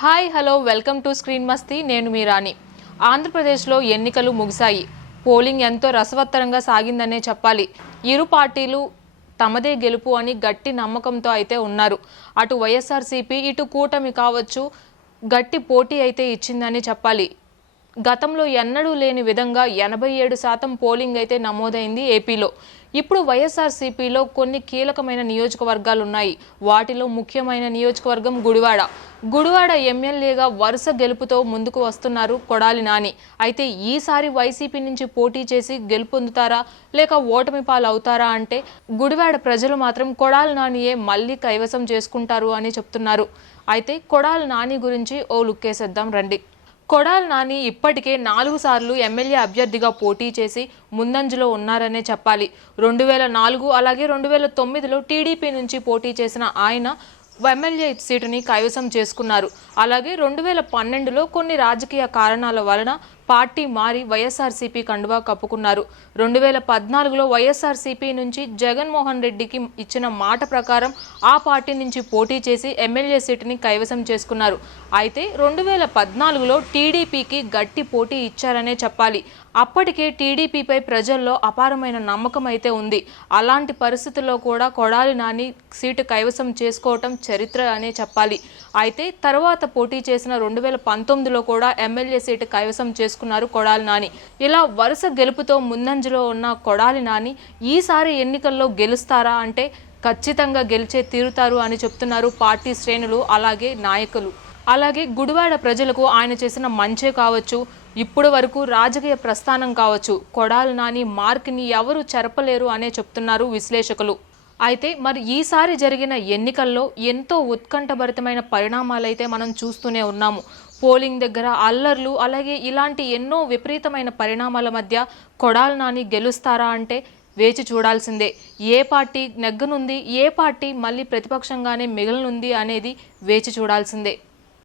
Hi hello welcome to screen మస్తీ. నేను మీ రాణి. ఆంధ్రప్రదేశ్లో ఎన్నికలు ముగిశాయి. పోలింగ్ ఎంతో రసవత్తరంగా సాగిందనే చెప్పాలి. ఇరు పార్టీలు తమదే గెలుపు అని గట్టి నమ్మకంతో అయితే ఉన్నారు. అటు వైఎస్ఆర్సీపీ ఇటు కూటమి కావచ్చు గట్టి పోటీ అయితే ఇచ్చిందని చెప్పాలి. గతంలో ఎన్నడూ లేని విధంగా 87% పోలింగ్ అయితే నమోదైంది ఏపీలో. ఇప్పుడు వైఎస్ఆర్సీపీలో కొన్ని కీలకమైన నియోజకవర్గాలు ఉన్నాయి. వాటిలో ముఖ్యమైన నియోజకవర్గం గుడివాడ ఎమ్మెల్యేగా వరుస గెలుపుతో ముందుకు వస్తున్నారు కొడాలి నాని. అయితే ఈసారి వైసీపీ నుంచి పోటీ చేసి గెలుపొందుతారా లేక ఓటమి పాలు అవుతారా అంటే గుడివాడ ప్రజలు మాత్రం కొడాలి నానియే మళ్ళీ కైవసం చేసుకుంటారు అని చెప్తున్నారు. అయితే కొడాలి నాని గురించి ఓ లుక్కేసేద్దాం రండి. కొడాలి నాని ఇప్పటికే 4 సార్లు ఎమ్మెల్యే అభ్యర్థిగా పోటీ చేసి ముందంజలో ఉన్నారనే చెప్పాలి. 2004 అలాగే 2009లో టీడీపీ నుంచి పోటీ చేసిన ఆయన ఎమ్మెల్యే సీటుని కైవసం చేసుకున్నారు. అలాగే 2012లో కొన్ని రాజకీయ కారణాల వలన పార్టీ మారి వైఎస్ఆర్సీపీ కండువా కప్పుకున్నారు. 2014లో వైఎస్ఆర్సీపీ నుంచి జగన్మోహన్ రెడ్డికి ఇచ్చిన మాట ప్రకారం ఆ పార్టీ నుంచి పోటీ చేసి ఎమ్మెల్యే సీటుని కైవసం చేసుకున్నారు. అయితే 2014లో టీడీపీకి గట్టి పోటీ ఇచ్చారనే చెప్పాలి. అప్పటికే టీడీపీపై ప్రజల్లో అపారమైన నమ్మకం అయితే ఉంది. అలాంటి పరిస్థితుల్లో కూడా కొడాలి నాని సీటు కైవసం చేసుకోవటం చరిత్ర అనే చెప్పాలి. అయితే తర్వాత పోటీ చేసిన 2019లో కూడా ఎమ్మెల్యే సీటు కైవసం చేసుకున్నారు కొడాలి నాని. ఇలా వరుస గెలుపుతో ముందంజలో ఉన్న కొడాలి నాని ఈసారి ఎన్నికల్లో గెలుస్తారా అంటే ఖచ్చితంగా గెలిచే తీరుతారు అని చెప్తున్నారు పార్టీ శ్రేణులు అలాగే నాయకులు. అలాగే గుడివాడ ప్రజలకు ఆయన చేసిన మంచే కావచ్చు, ఇప్పుడు వరకు రాజకీయ ప్రస్థానం కావచ్చు, కొడాలి నాని మార్క్ని ఎవరు చెరపలేరు అనే చెప్తున్నారు విశ్లేషకులు. అయితే మరి ఈసారి జరిగిన ఎన్నికల్లో ఎంతో ఉత్కంఠభరితమైన పరిణామాలైతే మనం చూస్తూనే ఉన్నాము. పోలింగ్ దగ్గర అల్లర్లు అలాగే ఇలాంటి ఎన్నో విపరీతమైన పరిణామాల మధ్య కొడాలి నాని గెలుస్తారా అంటే వేచి చూడాల్సిందే. ఏ పార్టీ నెగ్గనుంది, ఏ పార్టీ మళ్ళీ ప్రతిపక్షంగానే మిగలనుంది అనేది వేచి చూడాల్సిందే.